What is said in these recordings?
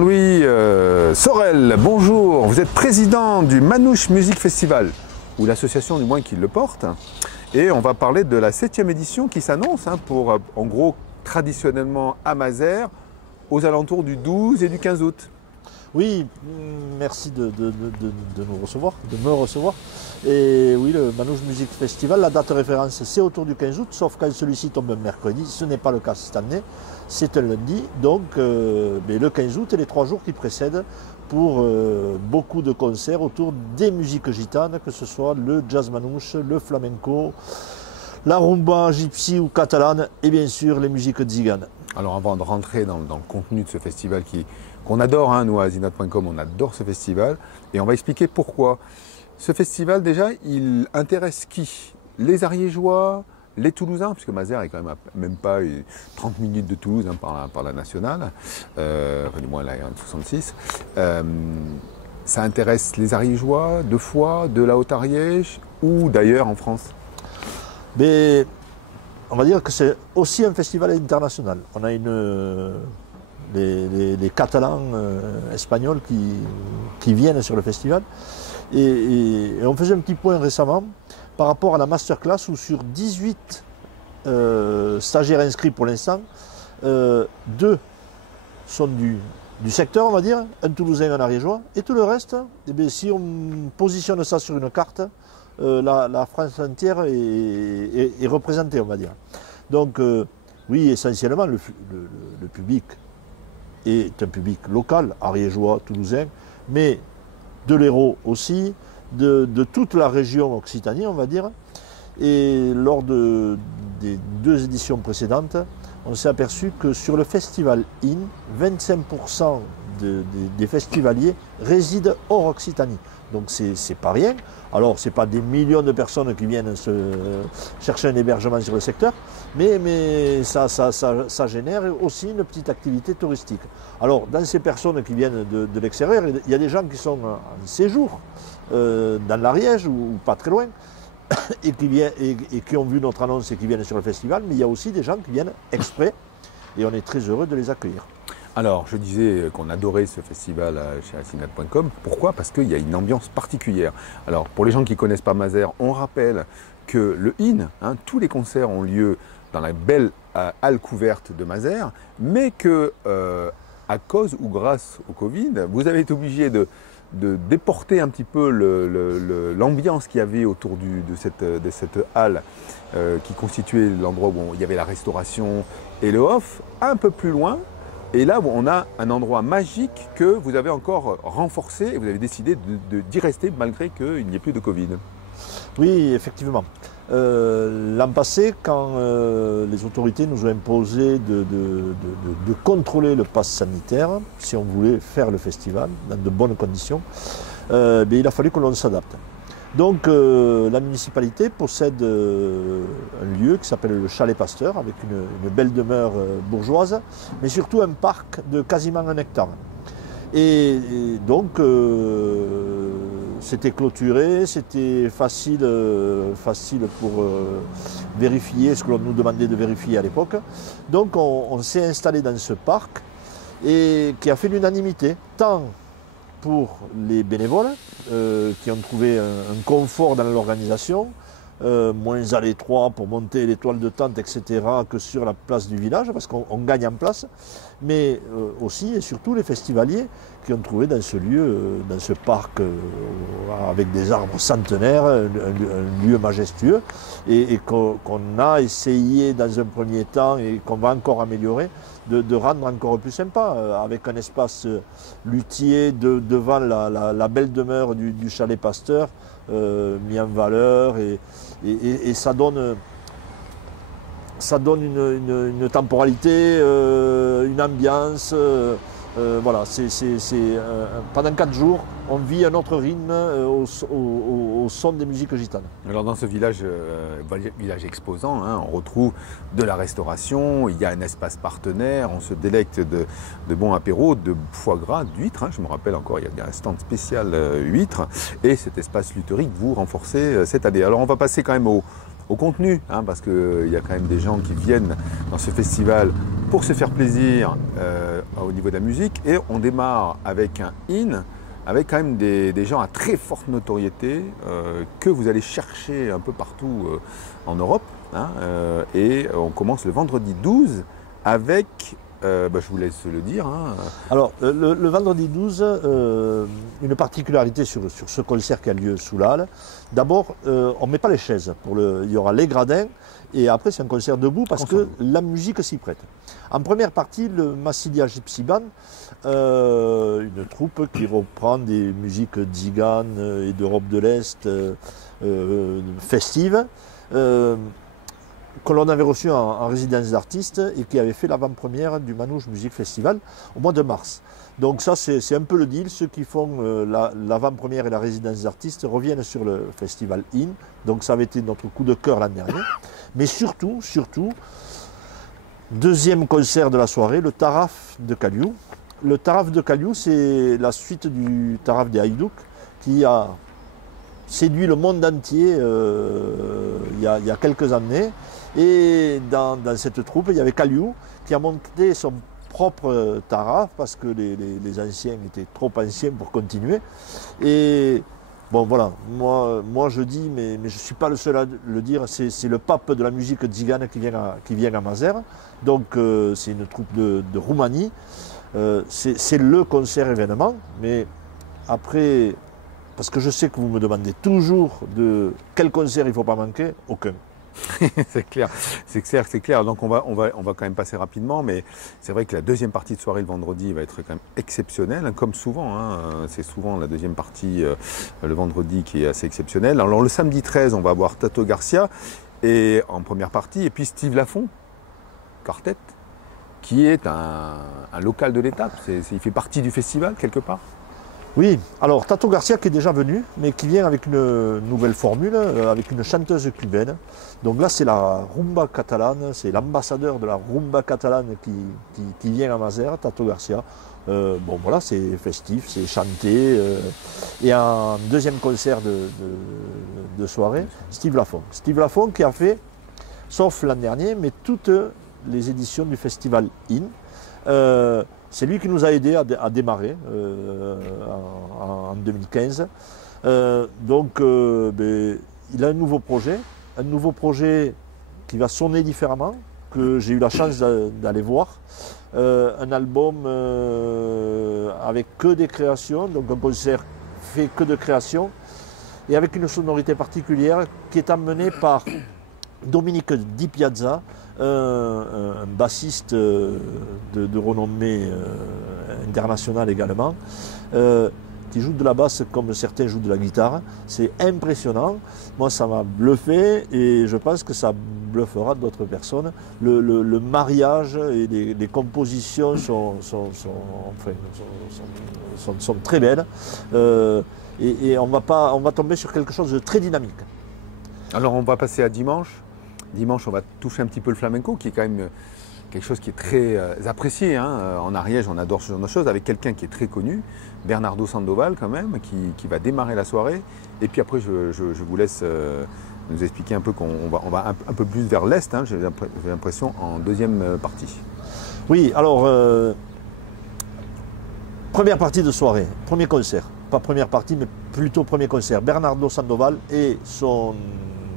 Jean-Louis Sorel, bonjour. Vous êtes président du Manouche Music Festival, ou l'association du moins qui le porte. Et on va parler de la 7e édition qui s'annonce pour, en gros, traditionnellement à Mazères, aux alentours du 12 et du 15 août. Oui, merci de nous recevoir, de me recevoir. Et oui, le Manouche Music Festival, la date référence, c'est autour du 15 août, sauf quand celui-ci tombe un mercredi. Ce n'est pas le cas cette année, c'est un lundi. Donc le 15 août et les 3 jours qui précèdent pour beaucoup de concerts autour des musiques gitanes, que ce soit le jazz manouche, le flamenco, la rumba, gypsy ou catalane, et bien sûr les musiques tziganes. Alors avant de rentrer dans le contenu de ce festival qu'on adore, nous à zinat.com, on adore ce festival, et on va expliquer pourquoi. Ce festival déjà, il intéresse qui? Les Ariégeois, les Toulousains, puisque Mazères est quand même pas 30 minutes de Toulouse par la nationale, enfin du moins la 66. Ça intéresse les Ariégeois, de Foix, de la Haute-Ariège ou d'ailleurs en France? Mais on va dire que c'est aussi un festival international. On a les Catalans espagnols qui viennent sur le festival. Et on faisait un petit point récemment par rapport à la masterclass où sur 18 stagiaires inscrits pour l'instant, 2 sont du secteur, on va dire, un Toulousain, un Ariégeois, et tout le reste, eh bien, si on positionne ça sur une carte, la France entière est représentée, on va dire. Donc oui, essentiellement, le public est un public local, ariégeois, toulousain, mais de l'Hérault aussi, de toute la région Occitanie, on va dire. Et lors des 2 éditions précédentes, on s'est aperçu que sur le festival IN, 25% des festivaliers résident hors Occitanie. Donc c'est pas rien. Alors c'est pas des millions de personnes qui viennent chercher un hébergement sur le secteur, mais ça génère aussi une petite activité touristique. Alors dans ces personnes qui viennent de l'extérieur, il y a des gens qui sont en séjour dans l'Ariège ou pas très loin, et qui ont vu notre annonce et qui viennent sur le festival, mais il y a aussi des gens qui viennent exprès, et on est très heureux de les accueillir. Alors, je disais qu'on adorait ce festival chez zinat.com. Pourquoi? Parce qu'il y a une ambiance particulière. Alors, pour les gens qui ne connaissent pas Mazères, on rappelle que le IN, tous les concerts ont lieu dans la belle halle couverte de Mazères, mais que, à cause ou grâce au Covid, vous avez été obligé de déporter un petit peu l'ambiance qu'il y avait autour de cette halle qui constituait l'endroit où il y avait la restauration et le off, un peu plus loin. Et là, on a un endroit magique que vous avez encore renforcé et vous avez décidé d'y rester malgré qu'il n'y ait plus de Covid. Oui, effectivement. L'an passé, quand les autorités nous ont imposé de contrôler le pass sanitaire, si on voulait faire le festival dans de bonnes conditions, il a fallu que l'on s'adapte. Donc la municipalité possède un lieu qui s'appelle le Chalet Pasteur, avec une belle demeure bourgeoise, mais surtout un parc de quasiment 1 hectare. Et donc c'était clôturé, c'était facile pour vérifier ce que l'on nous demandait de vérifier à l'époque. Donc on s'est installé dans ce parc et qui a fait l'unanimité, tant pour les bénévoles qui ont trouvé un confort dans l'organisation, moins à l'étroit pour monter les toiles de tente, etc., que sur la place du village, parce qu'on gagne en place, mais aussi et surtout les festivaliers qui ont trouvé dans ce lieu, dans ce parc avec des arbres centenaires, un lieu majestueux, et qu'on a essayé dans un premier temps et qu'on va encore améliorer, de rendre encore plus sympa, avec un espace luthier devant la belle demeure du Chalet Pasteur, mis en valeur, et ça donne une temporalité, une ambiance. Voilà, pendant 4 jours, on vit un autre rythme au son des musiques gitanes. Alors dans ce village exposant, on retrouve de la restauration, il y a un espace partenaire, on se délecte de bons apéros, de foie gras, d'huîtres. Je me rappelle encore, il y a un stand spécial huîtres, et cet espace luthérique, vous renforcez cette année. Alors on va passer quand même au contenu, hein, parce qu'il y a quand même des gens qui viennent dans ce festival pour se faire plaisir au niveau de la musique. Et on démarre avec un in, avec quand même des gens à très forte notoriété que vous allez chercher un peu partout en Europe. Hein, et on commence le vendredi 12 avec, je vous laisse le dire. Hein. Alors, le vendredi 12, une particularité sur ce concert qui a lieu sous l'Halle. D'abord, on ne met pas les chaises. Il y aura les gradins. Et après, c'est un concert debout parce que la musique s'y prête. En première partie, le Massilia Gypsy Band, une troupe qui reprend des musiques tziganes et d'Europe de l'Est festives, que l'on avait reçu en résidence d'artistes et qui avait fait l'avant-première du Manouche Music Festival au mois de mars. Donc ça, c'est un peu le deal. Ceux qui font l'avant-première et la résidence d'artistes reviennent sur le festival IN. Donc ça avait été notre coup de cœur l'an dernier. Mais surtout, deuxième concert de la soirée, le Taraf de Kaliou. Le Taraf de Kaliou, c'est la suite du Taraf des Haïdouk qui a séduit le monde entier il y a quelques années. Et dans cette troupe, il y avait Kaliou qui a monté son propre Taraf parce que les anciens étaient trop anciens pour continuer. Et bon voilà, moi je dis, mais je ne suis pas le seul à le dire, c'est le pape de la musique tzigane qui vient à Mazères. Donc c'est une troupe de Roumanie. C'est le concert événement, mais après, parce que je sais que vous me demandez toujours de quel concert il ne faut pas manquer, aucun. C'est clair, c'est clair. Donc on va quand même passer rapidement, mais c'est vrai que la deuxième partie de soirée le vendredi va être quand même exceptionnelle, hein, comme souvent. Hein, c'est souvent la deuxième partie le vendredi qui est assez exceptionnelle. Alors le samedi 13, on va avoir Tato Garcia et en première partie, et puis Steve Lafont, quartet, qui est un local de l'étape. Il fait partie du festival quelque part. Oui, alors Tato Garcia qui est déjà venu, mais qui vient avec une nouvelle formule, avec une chanteuse cubaine. Donc là, c'est la rumba catalane, c'est l'ambassadeur de la rumba catalane qui vient à Mazères, Tato Garcia. Bon voilà, c'est festif, c'est chanté. Et en deuxième concert de soirée, Steve Lafont. Steve Lafont qui a fait, sauf l'an dernier, mais toutes les éditions du festival IN. C'est lui qui nous a aidés à démarrer en 2015. Donc il a un nouveau projet qui va sonner différemment, que j'ai eu la chance d'aller voir. Un album avec que des créations, donc un concert fait que de créations, et avec une sonorité particulière qui est amenée par Dominique Di Piazza, un bassiste de renommée internationale également, qui joue de la basse comme certains jouent de la guitare. C'est impressionnant. Moi, ça m'a bluffé et je pense que ça bluffera d'autres personnes. Le mariage et les compositions sont très belles. Et on va tomber sur quelque chose de très dynamique. Alors, on va passer à dimanche. Dimanche, on va toucher un petit peu le flamenco, qui est quand même quelque chose qui est très apprécié. Hein. En Ariège, on adore ce genre de choses, avec quelqu'un qui est très connu, Bernardo Sandoval quand même, qui va démarrer la soirée. Et puis après, je vous laisse nous expliquer un peu qu'on va un peu plus vers l'Est, hein, j'ai l'impression, en deuxième partie. Oui, alors, première partie de soirée, premier concert. Pas première partie, mais plutôt premier concert. Bernardo Sandoval et son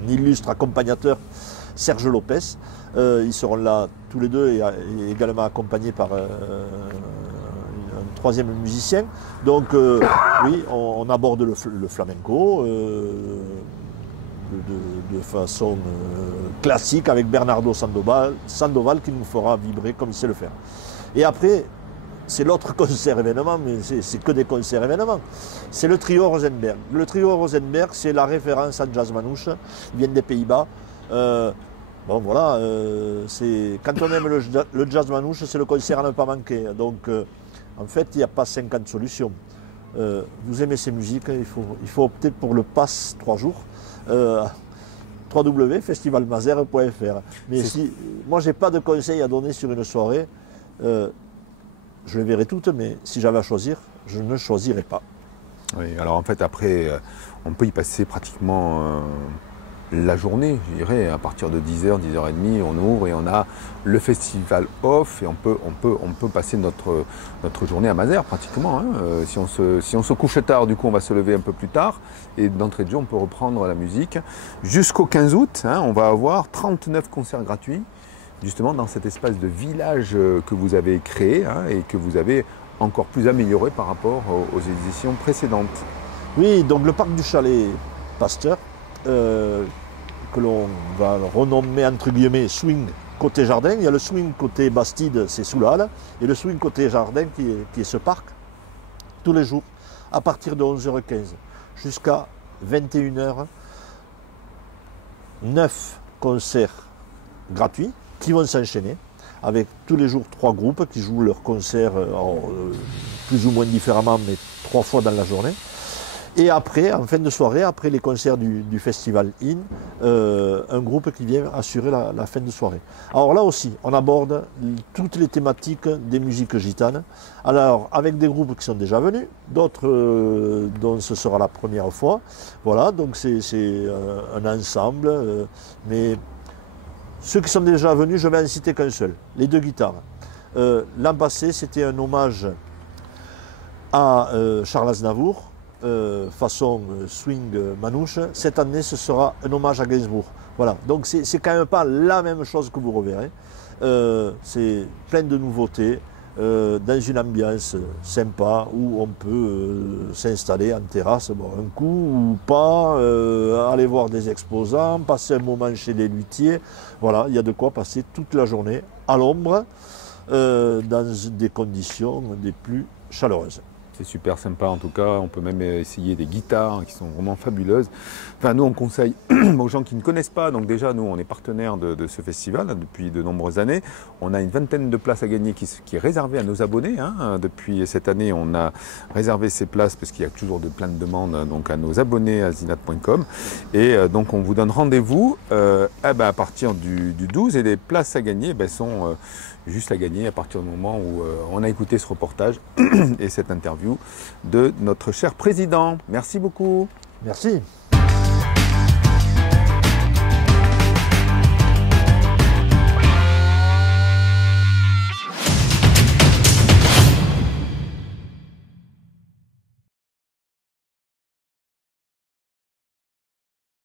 illustre accompagnateur, Serge Lopez. Ils seront là tous les deux et également accompagnés par un troisième musicien. Donc oui, on aborde le flamenco de façon classique avec Bernardo Sandoval qui nous fera vibrer comme il sait le faire. Et après, c'est l'autre concert événement, mais c'est que des concerts événements. C'est le trio Rosenberg. Le trio Rosenberg, c'est la référence en jazz manouche. Ils viennent des Pays-Bas. Bon voilà, quand on aime le jazz manouche, c'est le concert à ne pas manquer. Donc en fait, il n'y a pas 50 solutions. Vous aimez ces musiques, il faut opter pour le pass 3 jours. www.festivalmazères.fr. Mais moi, je n'ai pas de conseils à donner sur une soirée. Je les verrai toutes, mais si j'avais à choisir, je ne choisirais pas. Oui, alors en fait, après, on peut y passer pratiquement la journée, je dirais, à partir de 10h, 10h30, on ouvre et on a le festival off et on peut passer notre journée à Mazères pratiquement. Hein. Si on se couche tard, du coup, on va se lever un peu plus tard et d'entrée de jeu, on peut reprendre la musique. Jusqu'au 15 août, hein, on va avoir 39 concerts gratuits, justement dans cet espace de village que vous avez créé hein, et que vous avez encore plus amélioré par rapport aux éditions précédentes. Oui, donc le parc du Chalet Pasteur, que l'on va renommer entre guillemets swing côté jardin. Il y a le swing côté Bastide, c'est sous la halle, et le swing côté jardin qui est ce parc, tous les jours, à partir de 11h15 jusqu'à 21h, 9 concerts gratuits qui vont s'enchaîner, avec tous les jours 3 groupes qui jouent leurs concerts plus ou moins différemment, mais 3 fois dans la journée. Et après, en fin de soirée, après les concerts du festival IN, un groupe qui vient assurer la fin de soirée. Alors là aussi, on aborde toutes les thématiques des musiques gitanes. Alors, avec des groupes qui sont déjà venus, d'autres dont ce sera la première fois. Voilà, donc c'est un ensemble. Mais ceux qui sont déjà venus, je vais en citer qu'un seul, les 2 guitares. L'an passé, c'était un hommage à Charles Aznavour, façon swing manouche. Cette année, ce sera un hommage à Gainsbourg. Voilà, donc c'est quand même pas la même chose que vous reverrez. C'est plein de nouveautés, dans une ambiance sympa où on peut s'installer en terrasse, boire un coup ou pas, aller voir des exposants, passer un moment chez des luthiers. Voilà, il y a de quoi passer toute la journée à l'ombre, dans des conditions des plus chaleureuses. C'est super sympa en tout cas, on peut même essayer des guitares qui sont vraiment fabuleuses. Enfin nous on conseille aux gens qui ne connaissent pas, donc déjà nous on est partenaire de ce festival depuis de nombreuses années. On a une vingtaine de places à gagner qui est réservée à nos abonnés. Hein. Depuis cette année on a réservé ces places parce qu'il y a toujours plein de demandes donc à nos abonnés à zinat.com. Et donc on vous donne rendez-vous à partir du 12 et les places à gagner sont juste à gagner à partir du moment où on a écouté ce reportage et cette interview de notre cher président. Merci beaucoup. Merci.